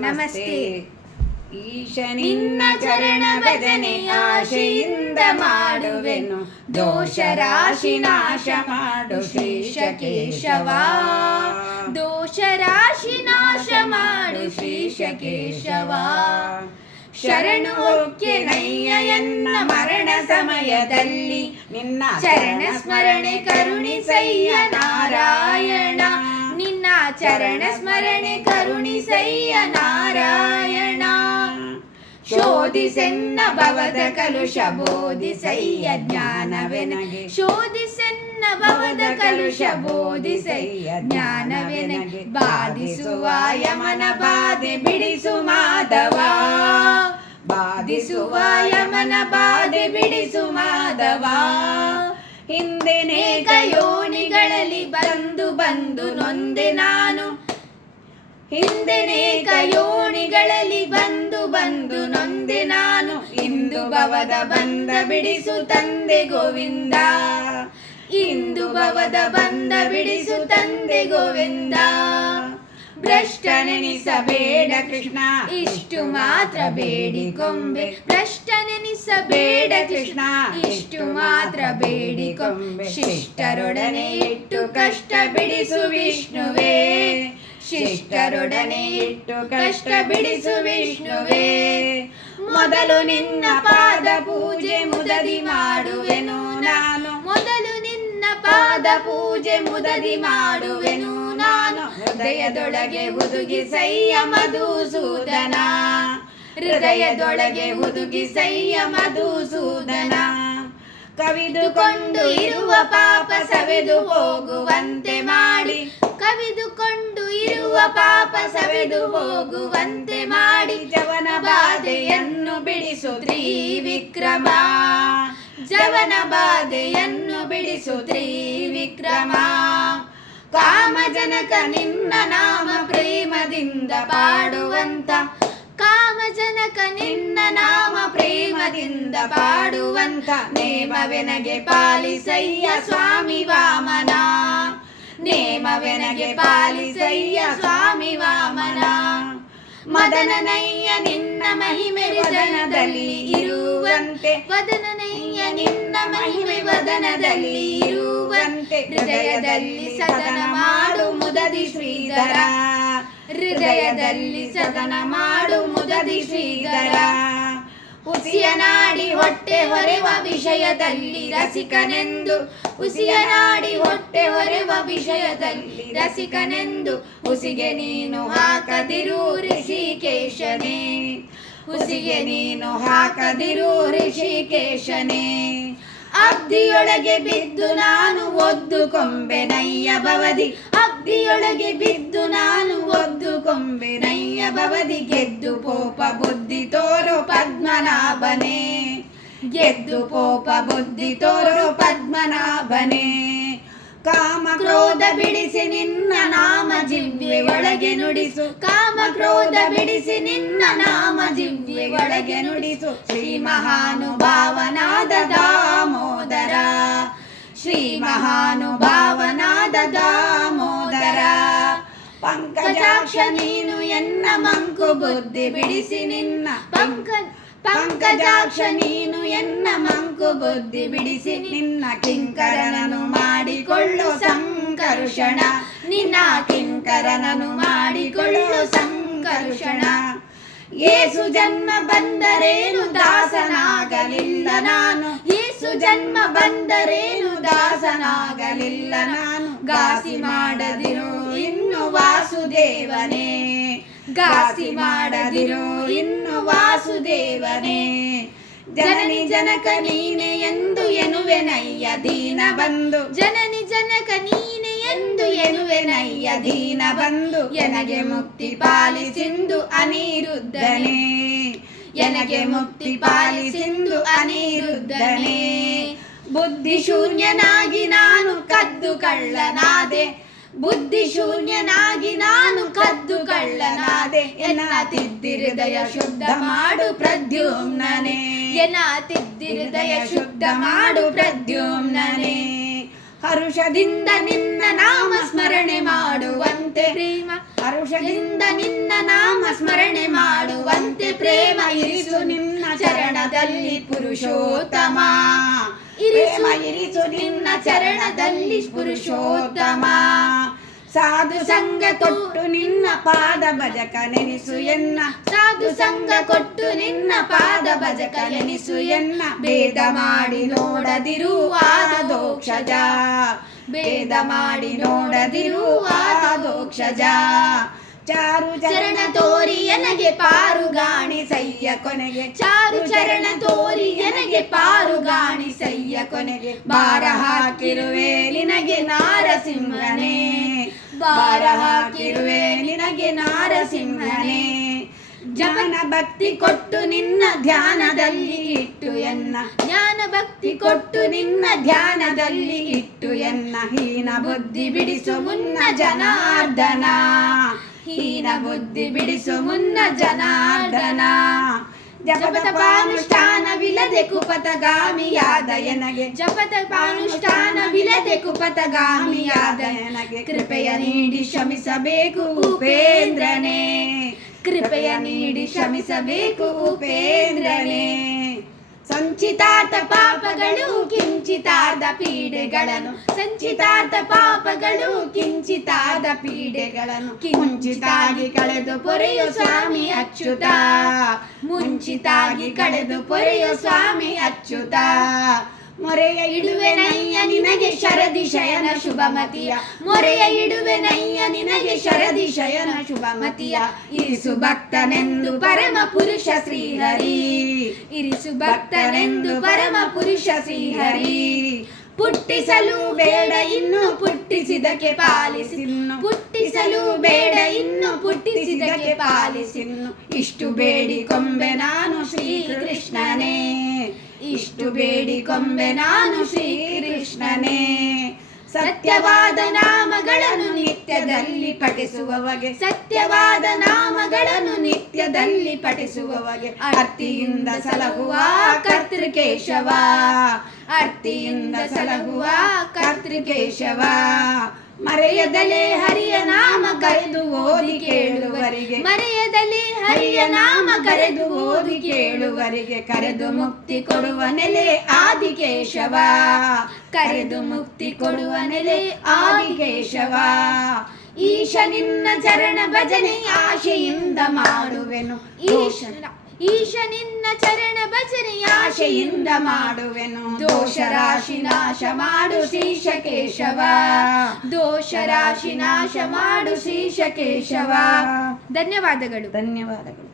ನಮಸ್ತೆ. ಈಶ ನಿನ್ನ ಚರಣ ಭಜನೆ ಆಶೆಯಿಂದ ಮಾಡುವೆನು, ದೋಷ ರಾಶಿ ನಾಶ ಮಾಡು ಶ್ರೀಶ ಕೇಶವ. ದೋಷ ರಾಶಿ ನಾಶ ಮಾಡು ಶ್ರೀಶ ಕೇಶವ. ಶರಣು ಹೊಕ್ಕೆನಯ್ಯ ಎನ್ನ ಮರಣ ಸಮಯದಲ್ಲಿ, ನಿನ್ನ ಚರಣ ಸ್ಮರಣೆ ಕರುಣಿಸಯ್ಯ ನಾರಾಯಣ. ನಿನ್ನ ಚರಣ ಸ್ಮರಣೆ ಕರುಣಿಸಯ್ಯ ನಾರಾಯಣ. ಶೋಧಿಸೆನ್ನ ಭವದ ಕಲುಷ ಬೋಧಿಸಯ್ಯ ಜ್ಞಾನವೆನಗೆ. ಶೋಧಿಸೆನ್ನ ಭವದ ಕಲುಷ ಬೋಧಿಸಯ್ಯ ಜ್ಞಾನವೆನಗೆ. ಬಾಧಿಸುವ ಯಮನ ಬಾಧೆ ಬಿಡಿಸು ಮಾಧವ. ಬಾಧಿಸುವ ಯಮನ ಬಾಧೆ ಬಿಡಿಸು ಮಾಧವ. ಹಿಂದೆನೇಕ ಯೋನಿಗಳಲ್ಲಿ ಬಂದು ಬಂದು ನೊಂದೆ ನಾನು. ಹಿಂದೆನೇಕ ಯೋನಿಗಳಲ್ಲಿ ಬಂದು ಬಂದು ನೊಂದೆ ನಾನು. ಇಂದು ಭವದ ಬಂಧ ಬಿಡಿಸು ತಂದೆ ಗೋವಿಂದ. ಇಂದು ಭವದ ಬಂಧ ಬಿಡಿಸು ತಂದೆ ಗೋವಿಂದ. ಭ್ರಷ್ಟನೆನಿಸಬೇಡ ಕೃಷ್ಣ ಇಷ್ಟು ಮಾತ್ರ ಬೇಡಿಕೊಂಬೆ. ಭ್ರಷ್ಟನೆನಿಸಬೇಡ ಕೃಷ್ಣ ಇಷ್ಟು ಮಾತ್ರ ಬೇಡಿಕೊಂಬೆ. ಶಿಷ್ಟರೊಡನೆ ಇಟ್ಟು ಕಷ್ಟ ಬಿಡಿಸು ವಿಷ್ಣುವೇ. ಶಿಷ್ಟರೊಡನೆ ಇಟ್ಟು ಕಷ್ಟ ಬಿಡಿಸು ವಿಷ್ಣುವೇ. ಮೊದಲು ನಿನ್ನ ಪಾದ ಪೂಜೆ ಮುದದಿ ಮಾಡುವೆನು ನಾನು. ಮೊದಲು ನಿನ್ನ ಪಾದ ಪೂಜೆ ಮುದದಿ ಮಾಡುವೆನು ನಾನು. ಹೃದಯದೊಳಗೆ ಹುದುಗಿಸಯ್ಯ ಮಧುಸೂದನ. ಹೃದಯದೊಳಗೆ ಹುದುಗಿಸಯ್ಯ ಮಧುಸೂದನ. ಕವಿದುಕೊಂಡು ಇರುವ ಪಾಪ ಸವೆದು ಹೋಗುವಂತೆ ಮಾಡಿ. ಕವಿದುಕೊಂಡು ಇರುವ ಪಾಪ ಸವೆದು ಹೋಗುವಂತೆ ಮಾಡಿ. ಜವನ ಬಾಧೆಯನ್ನು ಬಿಡಿಸು ತ್ರಿವಿಕ್ರಮ. ಜವನ ಬಾಧೆಯನ್ನು ಬಿಡಿಸು ತ್ರಿವಿಕ್ರಮ. ಕಾಮಜನಕ ನಿನ್ನ ನಾಮ ಪ್ರೇಮದಿಂದ ಪಾಡುವಂತ. ಕಾಮಜನಕ ನಿನ್ನ ನಾಮ ಪ್ರೇಮದಿಂದ ಪಾಡುವಂತ. ನೇಮವೆನಗೆ ಪಾಲಿಸಯ್ಯ ಸ್ವಾಮಿ ವಾಮನ. ನೇಮವೆನಗೆ ಪಾಲಿಸಯ್ಯ ಸ್ವಾಮಿ ವಾಮನ. ಮದನನಯ್ಯ ನಿನ್ನ ಮಹಿಮೆ ವದನದಲ್ಲಿ ಇರುವಂತೆ. ವದನನಯ್ಯ ನಿನ್ನ ಮಹಿಮೆ ವದನದಲ್ಲಿ ಇರುವಂತೆ. ಹೃದಯದಲ್ಲಿ ಸದನ ಮಾಡು ಮುದದಿ ಶ್ರೀಧರ. ಹೃದಯದಲ್ಲಿ ಸದನ ಮಾಡು ಮುದದಿ ಶ್ರೀಧರ. ಉಸಿಯನಾಡಿ ಹೊಟ್ಟೆ ಹೊರೆವ ವಿಷಯದಲ್ಲಿ ರಸಿಕನೆಂದು. ಉಸಿಯನಾಡಿ ಹೊಟ್ಟೆ ಹೊರೆವ ವಿಷಯದಲ್ಲಿ ರಸಿಕನೆಂದು. ಉಸಿಗೆ ನೀನು ಹಾಕದಿರು ಋಷಿಕೇಶನೇ. ಉಸಿಗೆ ನೀನು ಹಾಕದಿರು ಋಷಿಕೇಶನೇ. ಅಬ್ದಿಯೊಳಗೆ ಬಿದ್ದು ನಾನು ಒದ್ದು ಕೊಂಬೆನಯ್ಯ ಭವದಿ. ಅಬ್ದಿಯೊಳಗೆ ಬಿದ್ದು ನಾನು ಒದ್ದು ಕೊಂಬೆನಯ್ಯ ಭವದಿ. ಗೆದ್ದು ಪೋಪ ಬುದ್ಧಿ ತೋರು ಪದ್ಮನಾಭನೇ. ಗೆದ್ದು ಪೋಪ ಬುದ್ಧಿ ತೋರು ಪದ್ಮನಾಭನೇ. ಕಾಮ ಕ್ರೋಧ ಬಿಡಿಸಿ ನಿನ್ನ ನಾಮ ಜಿವ್ವೆ ಒಳಗೆ ನುಡಿಸು. ಕಾಮ ಕ್ರೋಧ ಬಿಡಿಸಿ ನಿನ್ನ ನಾಮ ಜಿವ್ವೆ ಒಳಗೆ ನುಡಿಸು. ಶ್ರೀ ಮಹಾನುಭಾವನಾದ ದಾಮೋದರ. ಶ್ರೀ ಮಹಾನುಭಾವನಾದ ದಾಮೋದರ. ಪಂಕಜಾಕ್ಷ ನೀನು ಎನ್ನ ಮಂಕು ಬುದ್ಧಿ ಬಿಡಿಸಿ ನಿನ್ನ. ಪಂಕಜಾಕ್ಷ ನೀನು ಎನ್ನ ಮಂಕು ಬುದ್ಧಿ ಬಿಡಿಸಿ ನಿನ್ನ. ಕಿಂಕರನನು ಮಾಡಿಕೊಳ್ಳು ಸಂಕರುಷಣ. ನಿನ್ನ ಕಿಂಕರನನು ಮಾಡಿಕೊಳ್ಳು ಸಂಕರುಷಣ. ಏಸು ಜನ್ಮ ಬಂದರೇನು ದಾಸನಾಗಲಿಲ್ಲ ನಾನು. ಏಸು ಜನ್ಮ ಬಂದರೇನು ದಾಸನಾಗಲಿಲ್ಲ ನಾನು. ಗಾಸಿ ಮಾಡದಿರು ಇನ್ನು ವಾಸುದೇವನೇ. ಗಾಸಿ ಮಾಡದಿರು ಇನ್ನು ವಾಸುದೇವನೇ. ಜನನಿ ಜನಕ ನೀನೆ ಎಂದು ಎನ್ನುವೆನಯ್ಯ ದೀನ ಬಂಧು. ಜನನಿ ಜನಕ ನೀನೆ ಎಂದು ಎನ್ನುವೆನಯ್ಯ ದೀನ ಬಂಧು. ಎನಗೆ ಮುಕ್ತಿ ಪಾಲಿಸಿಂದು ಅನಿರುದ್ಧನೇ. ಎನಗೆ ಮುಕ್ತಿ ಪಾಲಿಸಿಂದು ಅನಿರುದ್ಧನೇ. ಬುದ್ಧಿ ಶೂನ್ಯನಾಗಿ ನಾನು ಕದ್ದು ಕಳ್ಳನಾದೆ. ಬುದ್ಧಿ ಶೂನ್ಯನಾಗಿ ನಾನು ಕದ್ದು ಕಳ್ಳನಾದೆ. ಎನ್ನ ತಿದ್ದಿ ಹೃದಯ ಶುದ್ಧ ಮಾಡು ಪ್ರದ್ಯುಮ್ನನೇ. ಎನ್ನ ತಿದ್ದಿ ಹೃದಯ ಶುದ್ಧ ಮಾಡು ಪ್ರದ್ಯುಮ್ನನೇ. ಹರುಷದಿಂದ ನಿನ್ನ ನಾಮ ಸ್ಮರಣೆ ಮಾಡುವಂತೆ ಪ್ರೇಮ ಹರುಷದಿಂದ ನಿನ್ನ ನಾಮ ಸ್ಮರಣೆ ಮಾಡುವಂತೆ ಪ್ರೇಮ ಇರಿಸು ನಿನ್ನ ಚರಣದಲ್ಲಿ ಪುರುಷೋತ್ತಮ ಪ್ರೇಮ ಇರಿಸು ನಿನ್ನ ಚರಣದಲ್ಲಿ ಪುರುಷೋತ್ತಮ ಸಾಧು ಸಂಗ ಕೊಟ್ಟು ನಿನ್ನ ಪಾದ ಭಜಕ ನೆನೆಸು ಎನ್ನ ಸಾಧು ಸಂಗ ಕೊಟ್ಟು ನಿನ್ನ ಪಾದ ಭಜಕ ನೆನೆಸು ಎನ್ನ ಭೇದ ಮಾಡಿ ನೋಡದಿರು ಆದೋಕ್ಷಜ ಭೇದ ಮಾಡಿ ನೋಡದಿರು ಆದೋಕ್ಷಜ ಚಾರು ಚರಣ ತೋರಿ ಎನಗೆ ಪಾರುಗಾಣಿ ಸಯ್ಯ ಕೊನೆಗೆ ಚಾರು ಚರಣ ತೋರಿ ಎನಗೆ ಪಾರುಗಾಣಿ ಸಯ್ಯ ಕೊನೆಗೆ ಭಾರ ಹಾಕಿರುವೆ ನಿನಗೆ ನಾರಸಿಂಹನೇ ಭಾರ ಹಾಕಿರುವೆ ನಿನಗೆ ನಾರಸಿಂಹನೇ ಜ್ಞಾನ ಭಕ್ತಿ ಕೊಟ್ಟು ನಿನ್ನ ಧ್ಯಾನದಲ್ಲಿ ಇಟ್ಟು ಎನ್ನ ಜ್ಞಾನ ಭಕ್ತಿ ಕೊಟ್ಟು ನಿನ್ನ ಧ್ಯಾನದಲ್ಲಿ ಇಟ್ಟು ಎನ್ನ ಹೀನ ಬುದ್ಧಿ ಬಿಡಿಸು ಮುನ್ನ ಜನಾರ್ದನ ಹೀನ ಬುದ್ಧಿ ಬಿಡಿಸು ಮುನ್ನ ಜನಾರ್ದನ ಜಪತಪಾನುಷ್ಠಾನವಿಲ್ಲದೆ ಕುಪತಗಾಮಿಯಾದ ಎನಗೆ ಜಪತಪಾನುಷ್ಠಾನವಿಲ್ಲದೆ ಕುಪತಗಾಮಿಯಾದ ಎನಗೆ ಕೃಪೆಯ ನೀಡಿ ಶ್ರಮಿಸಬೇಕು ಉಪೇಂದ್ರನೇ ಕೃಪೆಯ ನೀಡಿ ಶ್ರಮಿಸಬೇಕು ಉಪೇಂದ್ರನೇ ಸಂಚಿತಾರ್ಥ ಪಾಪಗಳು ಕಿಂಚಿತಾರ್ಧ ಪೀಡೆಗಳನ್ನು ಸಂಚಿತಾರ್ಥ ಪಾಪಗಳು ಕಿಂಚಿತಾರ್ಧ ಪೀಡೆಗಳನ್ನು ಮುಂಚಿತಾಗಿ ಕಳೆದು ಪೊರೆಯೋ ಸ್ವಾಮಿ ಅಚ್ಯುತ ಮುಂಚಿತಾಗಿ ಕಳೆದು ಪೊರೆಯೋ ಸ್ವಾಮಿ ಅಚ್ಯುತ ಮೊರೆಯ ಇಡುವೆ ನಯ್ಯ ನಿನಗೆ ಶರದಿ ಶಯನ ಶುಭಮತಿಯ ಮೊರೆಯ ಇಡುವೆ ನಯ್ಯ ನಿನಗೆ ಶರದಿ ಶಯನ ಶುಭಮತಿಯ ಇರಿಸು ಭಕ್ತನೆಂದು ಪರಮ ಪುರುಷ ಶ್ರೀಹರಿ ಇರಿಸು ಭಕ್ತನೆಂದು ಪರಮ ಪುರುಷ ಶ್ರೀಹರಿ ಪುಟ್ಟಿಸಲು ಬೇಡ ಇನ್ನು ಪುಟ್ಟಿಸಿದಕ್ಕೆ ಪಾಲಿಸಿನ್ನು ಪುಟ್ಟಿಸಲು ಬೇಡ ಇನ್ನು ಪುಟ್ಟಿಸಿದಕ್ಕೆ ಪಾಲಿಸಿನ್ನು ಇಷ್ಟು ಬೇಡಿಕೊಂಬೆ ನಾನು ಶ್ರೀಕೃಷ್ಣನೇ ಇಷ್ಟು ಬೇಡಿಕೊಂಬೆ ನಾನು ಶ್ರೀಕೃಷ್ಣನೇ ಸತ್ಯವಾದ ನಾಮಗಳನ್ನು ನಿತ್ಯದಲ್ಲಿ ಪಠಿಸುವವಗೆ ಸತ್ಯವಾದ ನಾಮಗಳನ್ನು ನಿತ್ಯದಲ್ಲಿ ಪಠಿಸುವವಗೆ ಅರ್ತಿಯಿಂದ ಸಲಹುವ ಕರ್ತೃಕೇಶವ ಅರ್ತಿಯಿಂದ ಸಲಹುವ ಕರ್ತೃಕೇಶವ ಮರೆಯದಲೇ ಹರಿಯ ನಾಮ ಕರೆದು ಓದಿ ಕೇಳುವರಿಗೆ ಮರೆಯದಲೇ ಹರಿಯ ನಾಮ ಕರೆದು ಓದಿ ಕೇಳುವರಿಗೆ ಕರೆದು ಮುಕ್ತಿ ಕೊಡುವ ನೆಲೆ ಆದಿಕೇಶವ ಕರೆದು ಮುಕ್ತಿ ಕೊಡುವ ನೆಲೆ ಆದಿಕೇಶವ ಈಶ ನಿನ್ನ ಚರಣ ಭಜನೆ ಆಶೆಯಿಂದ ಮಾಡುವೆನು ಈಶ ನಿನ್ನ ಚರಣ ಭಜನೆ ಆಶೆಯಿಂದ ಮಾಡುವೆನು ದೋಷ ರಾಶಿ ನಾಶ ಮಾಡು ಶ್ರೀಶ ಕೇಶವ ದೋಷ ರಾಶಿ ನಾಶ ಮಾಡು ಶ್ರೀಶ ಕೇಶವ ಧನ್ಯವಾದಗಳು.